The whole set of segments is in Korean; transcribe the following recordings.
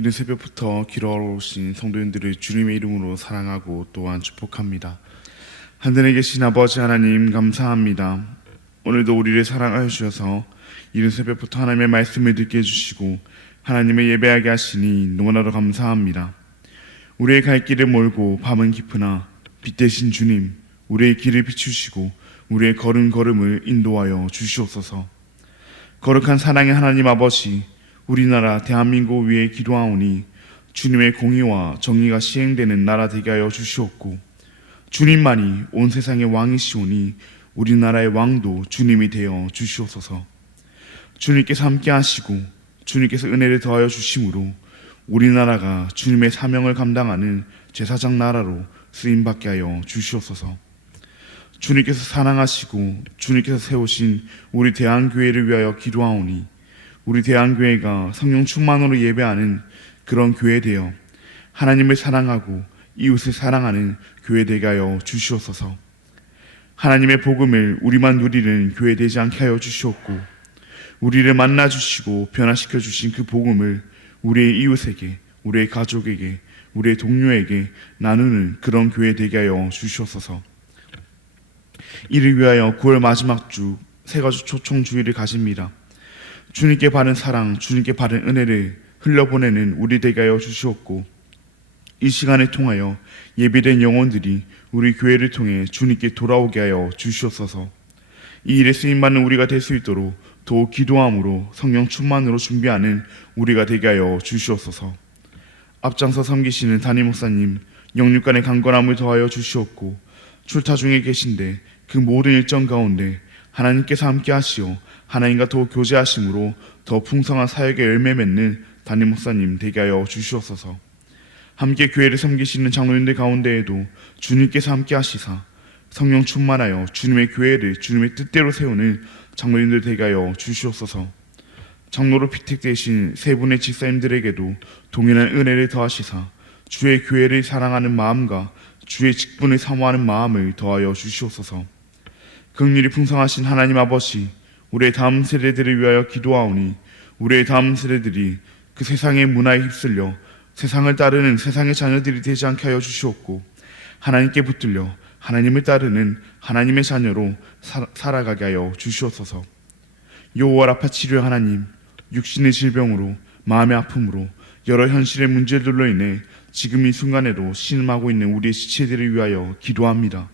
이른 새벽부터 기도하러 오신 성도님들을 주님의 이름으로 사랑하고 또한 축복합니다. 하늘에 계신 아버지 하나님 감사합니다. 오늘도 우리를 사랑하여 주셔서 이른 새벽부터 하나님의 말씀을 듣게 해주시고 하나님을 예배하게 하시니 너무나도 감사합니다. 우리의 갈 길을 멀고 밤은 깊으나 빛 대신 주님, 우리의 길을 비추시고 우리의 걸음걸음을 인도하여 주시옵소서. 거룩한 사랑의 하나님 아버지, 우리나라 대한민국 위에 기도하오니 주님의 공의와 정의가 시행되는 나라 되게 하여 주시옵고, 주님만이 온 세상의 왕이시오니 우리나라의 왕도 주님이 되어 주시옵소서. 주님께서 함께 하시고 주님께서 은혜를 더하여 주심으로 우리나라가 주님의 사명을 감당하는 제사장 나라로 쓰임받게 하여 주시옵소서. 주님께서 사랑하시고 주님께서 세우신 우리 대한교회를 위하여 기도하오니 우리 대한교회가 성령 충만으로 예배하는 그런 교회 되어 하나님을 사랑하고 이웃을 사랑하는 교회 되게 하여 주시옵소서. 하나님의 복음을 우리만 누리는 교회 되지 않게 하여 주시옵고, 우리를 만나 주시고 변화시켜 주신 그 복음을 우리의 이웃에게, 우리의 가족에게, 우리의 동료에게 나누는 그런 교회 되게 하여 주시옵소서. 이를 위하여 9월 마지막 주 세가지 초청 주일을 가집니다. 주님께 바른 사랑, 주님께 바른 은혜를 흘려보내는 우리 되게 하여 주시옵고, 이 시간을 통하여 예비된 영혼들이 우리 교회를 통해 주님께 돌아오게 하여 주시옵소서. 이 일에 쓰임받는 우리가 될 수 있도록 더욱 기도함으로 성령 충만으로 준비하는 우리가 되게 하여 주시옵소서. 앞장서 섬기시는 담임 목사님 영육간의 강건함을 더하여 주시옵고, 출타 중에 계신데 그 모든 일정 가운데 하나님께서 함께 하시어 하나님과 더욱 교제하심으로 더 풍성한 사역의 열매 맺는 담임 목사님 되게 하여 주시옵소서. 함께 교회를 섬기시는 장로님들 가운데에도 주님께서 함께 하시사 성령 충만하여 주님의 교회를 주님의 뜻대로 세우는 장로님들 되게 하여 주시옵소서. 장로로 피택되신 세 분의 집사님들에게도 동일한 은혜를 더하시사 주의 교회를 사랑하는 마음과 주의 직분을 사모하는 마음을 더하여 주시옵소서. 긍휼이 풍성하신 하나님 아버지, 우리의 다음 세대들을 위하여 기도하오니 우리의 다음 세대들이 그 세상의 문화에 휩쓸려 세상을 따르는 세상의 자녀들이 되지 않게 하여 주시옵고, 하나님께 붙들려 하나님을 따르는 하나님의 자녀로 살아가게 하여 주시옵소서. 여호와 라파 치료의 하나님, 육신의 질병으로 마음의 아픔으로 여러 현실의 문제들로 인해 지금 이 순간에도 신음하고 있는 우리의 지체들을 위하여 기도합니다.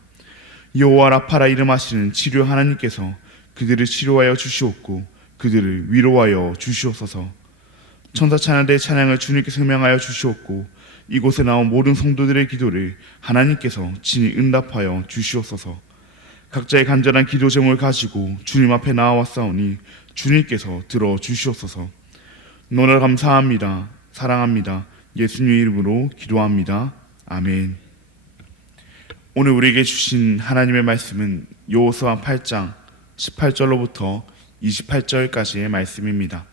여호와 라파라 이름하시는 치료 하나님께서 그들을 치료하여 주시옵고 그들을 위로하여 주시옵소서. 천사 찬양대의 찬양을 주님께서 명하여 주시옵고 이곳에 나온 모든 성도들의 기도를 하나님께서 친히 응답하여 주시옵소서. 각자의 간절한 기도 제목을 가지고 주님 앞에 나아왔사오니 주님께서 들어주시옵소서. 너를 감사합니다. 사랑합니다. 예수님의 이름으로 기도합니다. 아멘. 오늘 우리에게 주신 하나님의 말씀은 여호수아 8장 18절로부터 28절까지의 말씀입니다.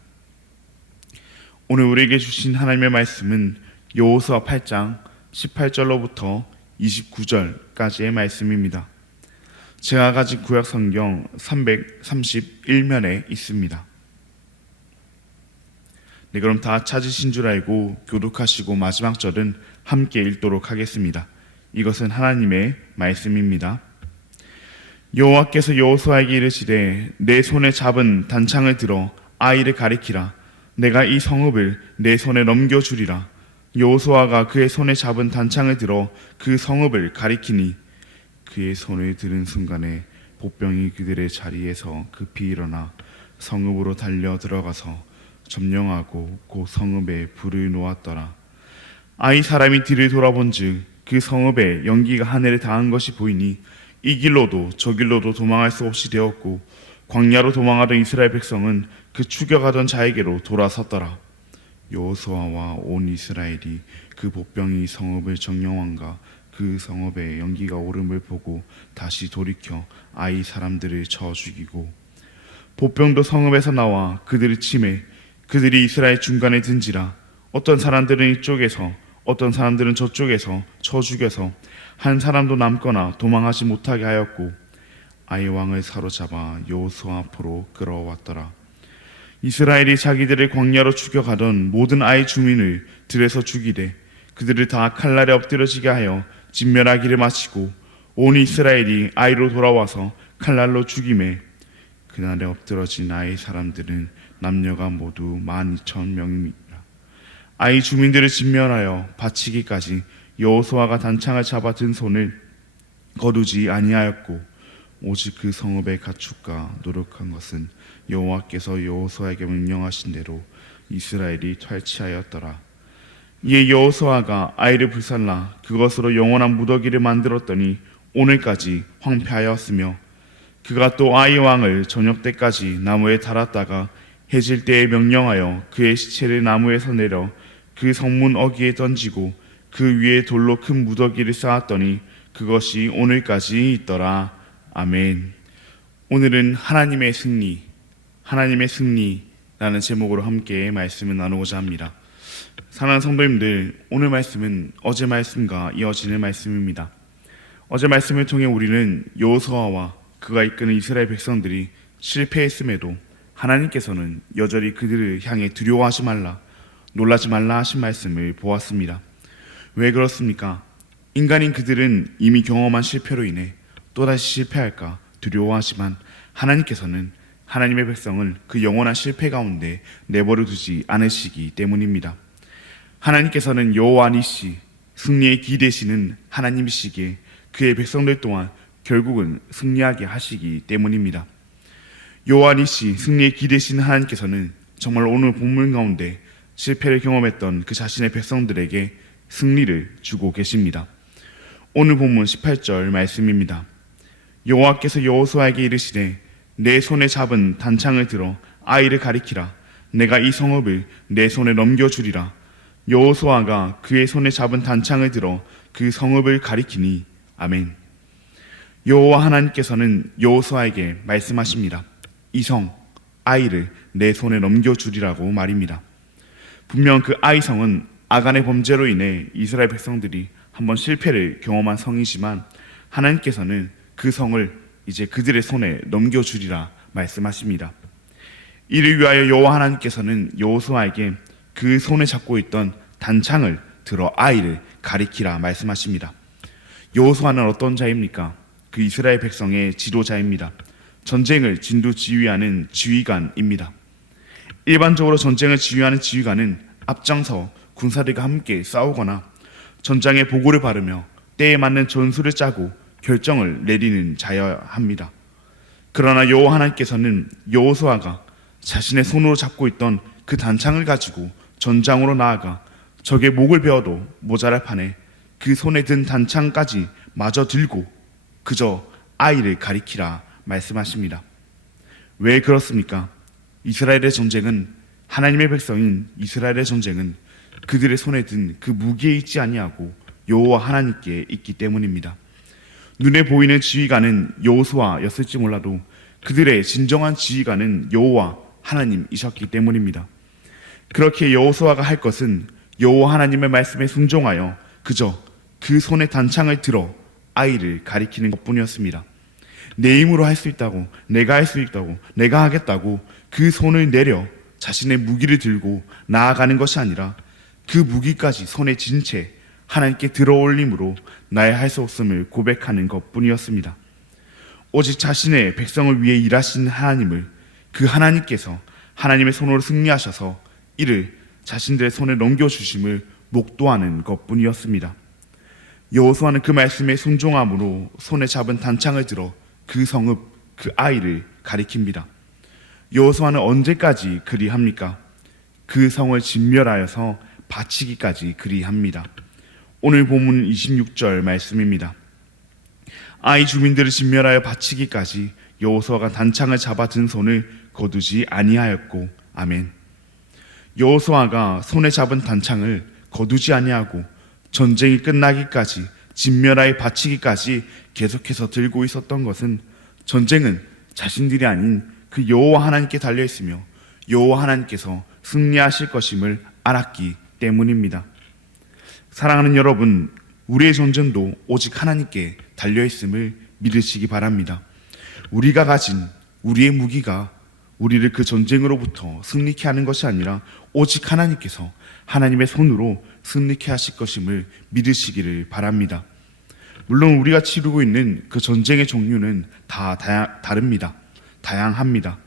오늘 우리에게 주신 하나님의 말씀은 여호수아 8장 18절로부터 29절까지의 말씀입니다. 제가 가진 구약 성경 331면에 있습니다. 네, 그럼 다 찾으신 줄 알고 교독하시고 마지막 절은 함께 읽도록 하겠습니다. 이것은 하나님의 말씀입니다. 여호와께서 여호수아에게 이르시되 내 손에 잡은 단창을 들어 아이를 가리키라. 내가 이 성읍을 내 손에 넘겨주리라. 여호수아가 그의 손에 잡은 단창을 들어 그 성읍을 가리키니 그의 손을 들은 순간에 보병이 그들의 자리에서 급히 일어나 성읍으로 달려 들어가서 점령하고 그 성읍에 불을 놓았더라. 아이 사람이 뒤를 돌아본즉 그 성읍에 연기가 하늘에 닿은 것이 보이니 이 길로도 저 길로도 도망할 수 없이 되었고 광야로 도망하던 이스라엘 백성은 그 추격하던 자에게로 돌아섰더라. 여호수아와 온 이스라엘이 그 복병이 성읍을 점령한가 그 성읍에 연기가 오름을 보고 다시 돌이켜 아이 사람들을 쳐 죽이고 복병도 성읍에서 나와 그들을 치매 그들이 이스라엘 중간에 든지라. 어떤 사람들은 이쪽에서 어떤 사람들은 저쪽에서 쳐 죽여서 한 사람도 남거나 도망하지 못하게 하였고 아이 왕을 사로잡아 여호수아 앞으로 끌어왔더라. 이스라엘이 자기들을 광야로 죽여가던 모든 아이 주민을 들에서 죽이되 그들을 다 칼날에 엎드려지게 하여 진멸하기를 마치고 온 이스라엘이 아이로 돌아와서 칼날로 죽임에 그날에 엎드러진 아이 사람들은 남녀가 모두 12,000명입니다. 아이 주민들을 진멸하여 바치기까지 여호수아가 단창을 잡아 든 손을 거두지 아니하였고 오직 그 성읍의 가축과 노력한 것은 여호와께서 여호수아에게 명령하신 대로 이스라엘이 탈취하였더라. 이에 여호수아가 아이를 불살라 그것으로 영원한 무더기를 만들었더니 오늘까지 황폐하였으며 그가 또 아이 왕을 저녁 때까지 나무에 달았다가 해질 때에 명령하여 그의 시체를 나무에서 내려 그 성문 어귀에 던지고 그 위에 돌로 큰 무더기를 쌓았더니 그것이 오늘까지 있더라. 아멘. 오늘은 하나님의 승리라는 제목으로 함께 말씀을 나누고자 합니다. 사랑하는 성도님들, 오늘 말씀은 어제 말씀과 이어지는 말씀입니다. 어제 말씀을 통해 우리는 여호수아와 그가 이끄는 이스라엘 백성들이 실패했음에도 하나님께서는 여전히 그들을 향해 두려워하지 말라, 놀라지 말라 하신 말씀을 보았습니다. 왜 그렇습니까? 인간인 그들은 이미 경험한 실패로 인해 또다시 실패할까 두려워하지만 하나님께서는 하나님의 백성을 그 영원한 실패 가운데 내버려 두지 않으시기 때문입니다. 하나님께서는 여호와 니시, 승리의 기 되시는 하나님이시기에 그의 백성들 또한 결국은 승리하게 하시기 때문입니다. 여호와 니시, 승리의 기 되시는 하나님께서는 정말 오늘 본문 가운데 실패를 경험했던 그 자신의 백성들에게 승리를 주고 계십니다. 오늘 본문 18절 말씀입니다. 여호와께서 여호수아에게 이르시되 내 손에 잡은 단창을 들어 아이를 가리키라. 내가 이 성읍을 내 손에 넘겨주리라. 여호수아가 그의 손에 잡은 단창을 들어 그 성읍을 가리키니. 아멘. 여호와 하나님께서는 여호수아에게 말씀하십니다. 이 성, 아이를 내 손에 넘겨주리라고 말입니다. 분명 그 아이 성은 아간의 범죄로 인해 이스라엘 백성들이 한번 실패를 경험한 성이지만 하나님께서는 그 성을 이제 그들의 손에 넘겨주리라 말씀하십니다. 이를 위하여 여호와 하나님께서는 여호수아에게 그 손에 잡고 있던 단창을 들어 아이를 가리키라 말씀하십니다. 여호수아는 어떤 자입니까? 그 이스라엘 백성의 지도자입니다. 전쟁을 진두지휘하는 지휘관입니다. 일반적으로 전쟁을 지휘하는 지휘관은 앞장서 군사들과 함께 싸우거나 전장에 보고를 바르며 때에 맞는 전술을 짜고 결정을 내리는 자여야 합니다. 그러나 여호와 하나님께서는 여호수아가 자신의 손으로 잡고 있던 그 단창을 가지고 전장으로 나아가 적의 목을 베어도 모자랄 판에 그 손에 든 단창까지 마저 들고 그저 아이를 가리키라 말씀하십니다. 왜 그렇습니까? 이스라엘의 전쟁은, 하나님의 백성인 이스라엘의 전쟁은 그들의 손에 든 그 무기에 있지 아니하고 여호와 하나님께 있기 때문입니다. 눈에 보이는 지휘관은 여호수아였을지 몰라도 그들의 진정한 지휘관은 여호와 하나님이셨기 때문입니다. 그렇게 여호수아가 할 것은 여호와 하나님의 말씀에 순종하여 그저 그 손에 단창을 들어 아이를 가리키는 것뿐이었습니다. 내 힘으로 할 수 있다고, 내가 할 수 있다고, 내가 하겠다고 그 손을 내려 자신의 무기를 들고 나아가는 것이 아니라 그 무기까지 손에 쥔 채 하나님께 들어올림으로 나의 할 수 없음을 고백하는 것뿐이었습니다. 오직 자신의 백성을 위해 일하시는 하나님을, 그 하나님께서 하나님의 손으로 승리하셔서 이를 자신들의 손에 넘겨주심을 목도하는 것뿐이었습니다. 여호수아는 그 말씀에 순종함으로 손에 잡은 단창을 들어 그 성읍, 그 아이를 가리킵니다. 여호수아는 언제까지 그리합니까? 그 성을 진멸하여서 바치기까지 그리합니다. 오늘 본문 26절 말씀입니다. 아이 주민들을 진멸하여 바치기까지 여호수아가 단창을 잡아 든 손을 거두지 아니하였고. 아멘. 여호수아가 손에 잡은 단창을 거두지 아니하고 전쟁이 끝나기까지, 진멸하여 바치기까지 계속해서 들고 있었던 것은 전쟁은 자신들이 아닌 그 여호와 하나님께 달려 있으며 여호와 하나님께서 승리하실 것임을 알았기 때문입니다. 사랑하는 여러분, 우리의 전쟁도 오직 하나님께 달려 있음을 믿으시기 바랍니다. 우리가 가진 우리의 무기가, 우리를 그 전쟁으로부터 승리케 하는 것이 아니라 오직 하나님께서 하나님의 손으로 승리케 하실 것임을 믿으시기를 바랍니다. 물론 우리가 치르고 있는 그 전쟁의 종류는 다 다릅니다. 다양합니다.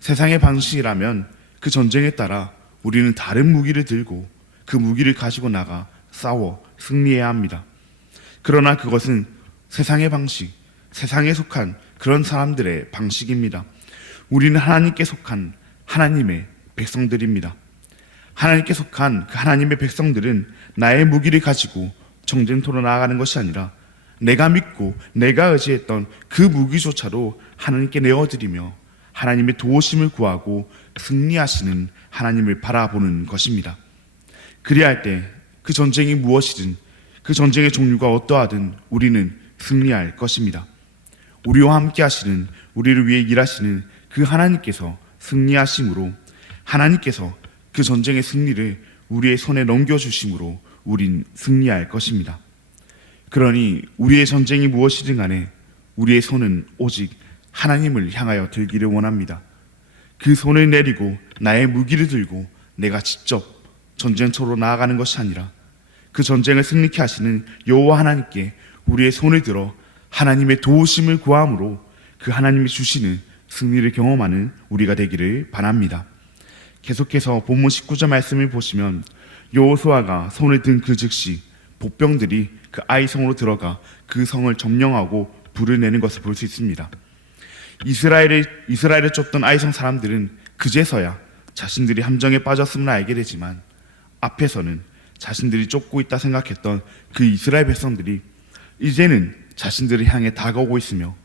세상의 방식이라면 그 전쟁에 따라 우리는 다른 무기를 들고 그 무기를 가지고 나가 싸워 승리해야 합니다. 그러나 그것은 세상의 방식, 세상에 속한 그런 사람들의 방식입니다. 우리는 하나님께 속한 하나님의 백성들입니다. 하나님께 속한 그 하나님의 백성들은 나의 무기를 가지고 전쟁터로 나아가는 것이 아니라 내가 믿고 내가 의지했던 그 무기조차도 하나님께 내어드리며 하나님의 도우심을 구하고 승리하시는 하나님을 바라보는 것입니다. 그리야 할 때 그 전쟁이 무엇이든 그 전쟁의 종류가 어떠하든 우리는 승리할 것입니다. 우리와 함께 하시는, 우리를 위해 일하시는 그 하나님께서 승리하심으로, 하나님께서 그 전쟁의 승리를 우리의 손에 넘겨주심으로 우린 승리할 것입니다. 그러니 우리의 전쟁이 무엇이든 간에 우리의 손은 오직 하나님을 향하여 들기를 원합니다. 그 손을 내리고 나의 무기를 들고 내가 직접 전쟁터로 나아가는 것이 아니라 그 전쟁을 승리케 하시는 여호와 하나님께 우리의 손을 들어 하나님의 도우심을 구함으로 그 하나님이 주시는 승리를 경험하는 우리가 되기를 바랍니다. 계속해서 본문 19절 말씀을 보시면 여호수아가 손을 든 그 즉시 복병들이 그 아이성으로 들어가 그 성을 점령하고 불을 내는 것을 볼 수 있습니다. 이스라엘을 쫓던 아이성 사람들은 그제서야 자신들이 함정에 빠졌음을 알게 되지만 앞에서는 자신들이 쫓고 있다 생각했던 그 이스라엘 백성들이 이제는 자신들을 향해 다가오고 있으며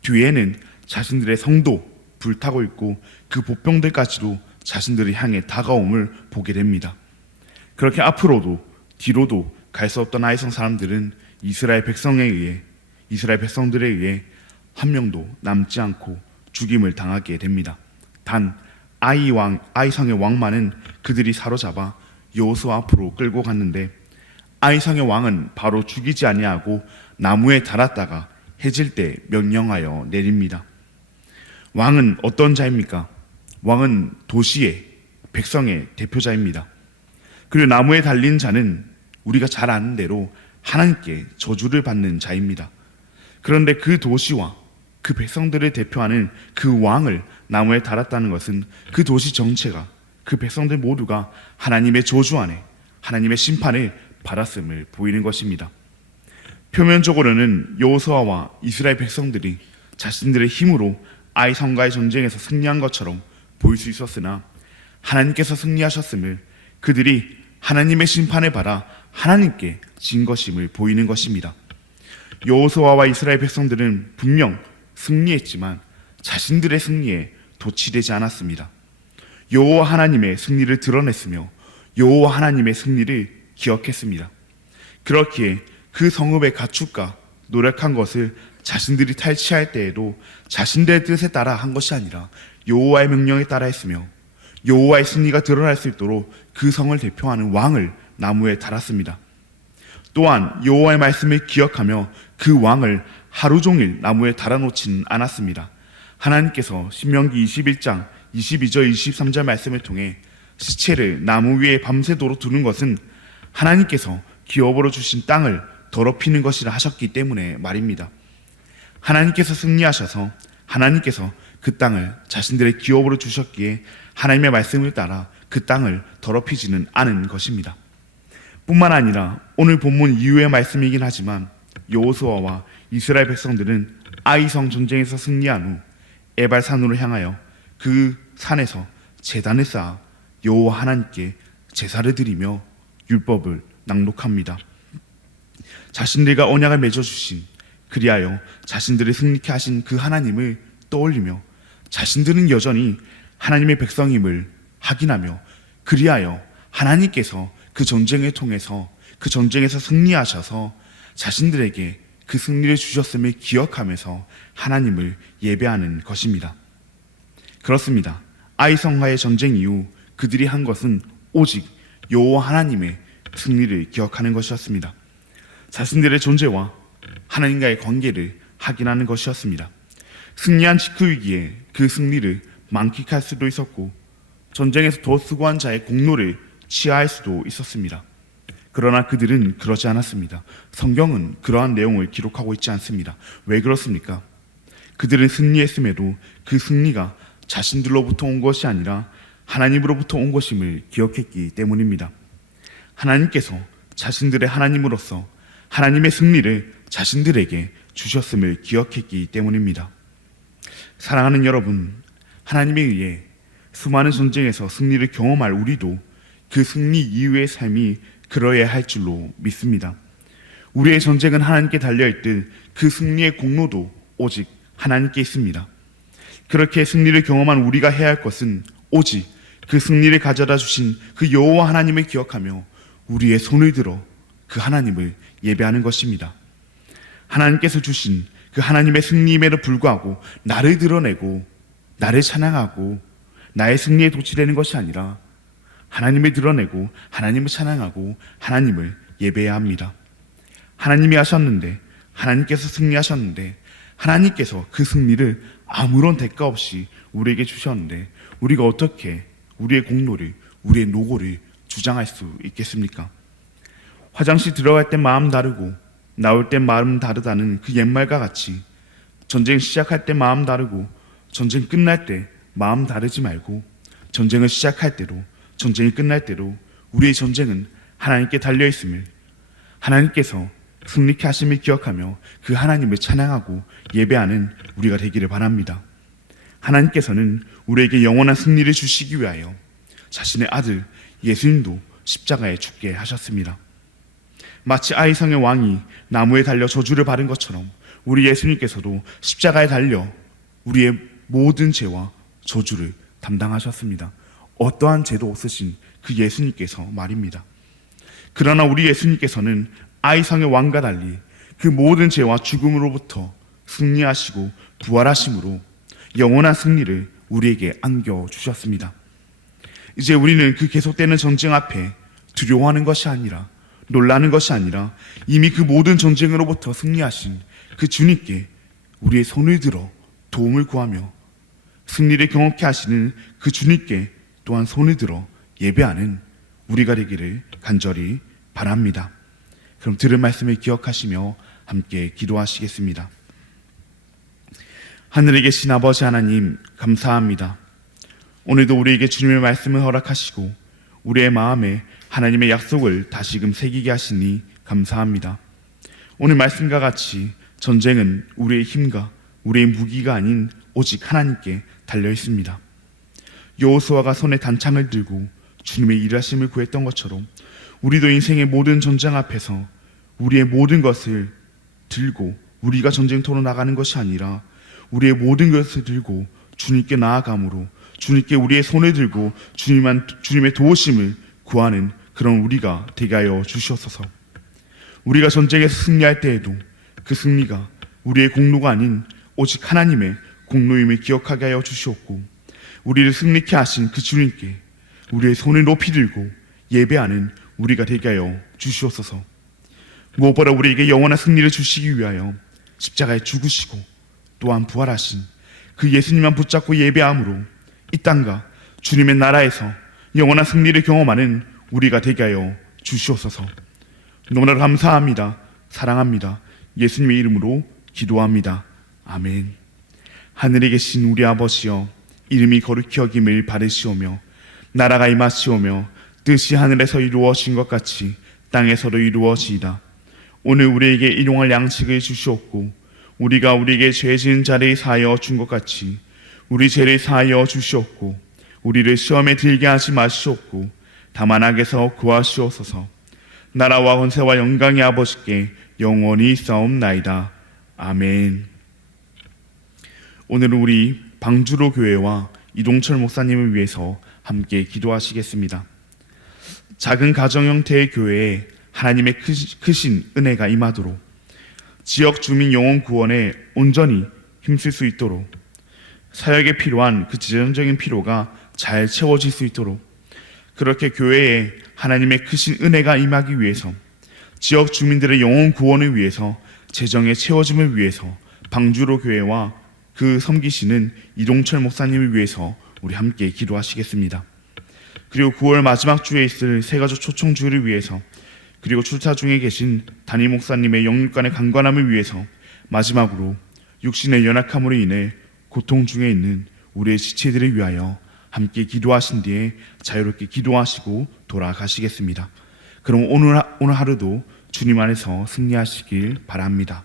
뒤에는 자신들의 성도 불타고 있고 그 복병들까지도 자신들을 향해 다가옴을 보게 됩니다. 그렇게 앞으로도 뒤로도 갈 수 없던 아이성 사람들은 이스라엘 백성들에 의해 한 명도 남지 않고 죽임을 당하게 됩니다. 단 아이성의 왕만은 그들이 사로잡아 여호수아 앞으로 끌고 갔는데 아이성의 왕은 바로 죽이지 아니하고 나무에 달았다가 해질 때 명령하여 내립니다. 왕은 어떤 자입니까? 왕은 도시의 백성의 대표자입니다. 그리고 나무에 달린 자는 우리가 잘 아는 대로 하나님께 저주를 받는 자입니다. 그런데 그 도시와 그 백성들을 대표하는 그 왕을 나무에 달았다는 것은 그 도시 전체가, 그 백성들 모두가 하나님의 저주 안에 하나님의 심판을 받았음을 보이는 것입니다. 표면적으로는 여호수아와 이스라엘 백성들이 자신들의 힘으로 아이성과의 전쟁에서 승리한 것처럼 보일 수 있었으나 하나님께서 승리하셨음을, 그들이 하나님의 심판을 받아 하나님께 진 것임을 보이는 것입니다. 여호수아와 이스라엘 백성들은 분명 승리했지만 자신들의 승리에 도취되지 않았습니다. 여호와 하나님의 승리를 드러냈으며 여호와 하나님의 승리를 기억했습니다. 그렇기에 그 성읍의 가축과 노력한 것을 자신들이 탈취할 때에도 자신들의 뜻에 따라 한 것이 아니라 여호와의 명령에 따라 했으며 여호와의 승리가 드러날 수 있도록 그 성을 대표하는 왕을 나무에 달았습니다. 또한 여호와의 말씀을 기억하며 그 왕을 하루 종일 나무에 달아놓지는 않았습니다. 하나님께서 신명기 21장 22절 23절 말씀을 통해 시체를 나무 위에 밤새도록 두는 것은 하나님께서 기업으로 주신 땅을 더럽히는 것이라 하셨기 때문에 말입니다. 하나님께서 승리하셔서 하나님께서 그 땅을 자신들의 기업으로 주셨기에 하나님의 말씀을 따라 그 땅을 더럽히지는 않은 것입니다. 뿐만 아니라 오늘 본문 이후의 말씀이긴 하지만 여호수아와 이스라엘 백성들은 아이성 전쟁에서 승리한 후 에발산으로 향하여 그 산에서 제단을 쌓아 여호와 하나님께 제사를 드리며 율법을 낭독합니다. 자신들과 언약을 맺어주신, 그리하여 자신들을 승리케 하신 그 하나님을 떠올리며 자신들은 여전히 하나님의 백성임을 확인하며 그리하여 하나님께서 그 전쟁을 통해서 그 전쟁에서 승리하셔서 자신들에게 그 승리를 주셨음을 기억하면서 하나님을 예배하는 것입니다. 그렇습니다. 아이성과의 전쟁 이후 그들이 한 것은 오직 여호와 하나님의 승리를 기억하는 것이었습니다. 자신들의 존재와 하나님과의 관계를 확인하는 것이었습니다. 승리한 직후이기에 그 승리를 만끽할 수도 있었고 전쟁에서 더 수고한 자의 공로를 취하할 수도 있었습니다. 그러나 그들은 그러지 않았습니다. 성경은 그러한 내용을 기록하고 있지 않습니다. 왜 그렇습니까? 그들은 승리했음에도 그 승리가 자신들로부터 온 것이 아니라 하나님으로부터 온 것임을 기억했기 때문입니다. 하나님께서 자신들의 하나님으로서 하나님의 승리를 자신들에게 주셨음을 기억했기 때문입니다. 사랑하는 여러분, 하나님에 의해 수많은 전쟁에서 승리를 경험할 우리도 그 승리 이후의 삶이 그러해야 할 줄로 믿습니다. 우리의 전쟁은 하나님께 달려있듯 그 승리의 공로도 오직 하나님께 있습니다. 그렇게 승리를 경험한 우리가 해야 할 것은 오직 그 승리를 가져다 주신 그 여호와 하나님을 기억하며 우리의 손을 들어 그 하나님을 예배하는 것입니다. 하나님께서 주신 그 하나님의 승리임에도 불구하고 나를 드러내고 나를 찬양하고 나의 승리에 도취되는 것이 아니라 하나님을 드러내고 하나님을 찬양하고 하나님을 예배해야 합니다. 하나님이 하셨는데, 하나님께서 승리하셨는데, 하나님께서 그 승리를 아무런 대가 없이 우리에게 주셨는데 우리가 어떻게 우리의 공로를, 우리의 노고를 주장할 수 있겠습니까? 화장실 들어갈 때 마음 다르고 나올 때 마음 다르다는 그 옛말과 같이 전쟁 시작할 때 마음 다르고 전쟁 끝날 때 마음 다르지 말고 전쟁을 시작할 때로 전쟁이 끝날 때로 우리의 전쟁은 하나님께 달려있음을, 하나님께서 승리케 하심을 기억하며 그 하나님을 찬양하고 예배하는 우리가 되기를 바랍니다. 하나님께서는 우리에게 영원한 승리를 주시기 위하여 자신의 아들 예수님도 십자가에 죽게 하셨습니다. 마치 아이성의 왕이 나무에 달려 저주를 받은 것처럼 우리 예수님께서도 십자가에 달려 우리의 모든 죄와 저주를 담당하셨습니다. 어떠한 죄도 없으신 그 예수님께서 말입니다. 그러나 우리 예수님께서는 아이성의 왕과 달리 그 모든 죄와 죽음으로부터 승리하시고 부활하심으로 영원한 승리를 우리에게 안겨주셨습니다. 이제 우리는 그 계속되는 전쟁 앞에 두려워하는 것이 아니라, 놀라는 것이 아니라 이미 그 모든 전쟁으로부터 승리하신 그 주님께 우리의 손을 들어 도움을 구하며 승리를 경험케 하시는 그 주님께 또한 손을 들어 예배하는 우리가 되기를 간절히 바랍니다. 그럼 들은 말씀을 기억하시며 함께 기도하시겠습니다. 하늘에 계신 아버지 하나님, 감사합니다. 오늘도 우리에게 주님의 말씀을 허락하시고 우리의 마음에 하나님의 약속을 다시금 새기게 하시니 감사합니다. 오늘 말씀과 같이 전쟁은 우리의 힘과 우리의 무기가 아닌 오직 하나님께 달려 있습니다. 여호수아가 손에 단창을 들고 주님의 일하심을 구했던 것처럼 우리도 인생의 모든 전쟁 앞에서 우리의 모든 것을 들고 우리가 전쟁터로 나가는 것이 아니라 우리의 모든 것을 들고 주님께 나아감으로 주님께 우리의 손을 들고 주님의 도우심을 구하는 그런 우리가 되게 하여 주시옵소서. 우리가 전쟁에서 승리할 때에도 그 승리가 우리의 공로가 아닌 오직 하나님의 공로임을 기억하게 하여 주시옵고, 우리를 승리케 하신 그 주님께 우리의 손을 높이 들고 예배하는 우리가 되게 하여 주시옵소서. 무엇보다 우리에게 영원한 승리를 주시기 위하여 십자가에 죽으시고 또한 부활하신 그 예수님만 붙잡고 예배함으로 이 땅과 주님의 나라에서 영원한 승리를 경험하는 우리가 되게 하여 주시옵소서. 너무나 감사합니다. 사랑합니다. 예수님의 이름으로 기도합니다. 아멘. 하늘에 계신 우리 아버지여, 이름이 거룩히 여김을 받으시오며 나라가 임하시오며 뜻이 하늘에서 이루어진 것 같이 땅에서도 이루어지이다. 오늘 우리에게 일용할 양식을 주시옵고 우리가 우리에게 죄 지은 자를 사하여 준 것 같이 우리 죄를 사하여 주시옵고 우리를 시험에 들게 하지 마시옵고 다만 악에서 구하시옵소서. 나라와 권세와 영광의 아버지께 영원히 있사옵나이다. 아멘. 오늘은 우리 방주로 교회와 이동철 목사님을 위해서 함께 기도하시겠습니다. 작은 가정 형태의 교회에 하나님의 크신 은혜가 임하도록, 지역 주민 영혼 구원에 온전히 힘쓸 수 있도록, 사역에 필요한 그 재정적인 필요가 잘 채워질 수 있도록, 그렇게 교회에 하나님의 크신 은혜가 임하기 위해서, 지역 주민들의 영혼 구원을 위해서, 재정의 채워짐을 위해서 방주로 교회와 그 섬기시는 이동철 목사님을 위해서 우리 함께 기도하시겠습니다. 그리고 9월 마지막 주에 있을 새가족 초청주를 위해서, 그리고 출사 중에 계신 담임 목사님의 영육간의 강건함을 위해서, 마지막으로 육신의 연약함으로 인해 고통 중에 있는 우리의 지체들을 위하여 함께 기도하신 뒤에 자유롭게 기도하시고 돌아가시겠습니다. 그럼 오늘 하루도 주님 안에서 승리하시길 바랍니다.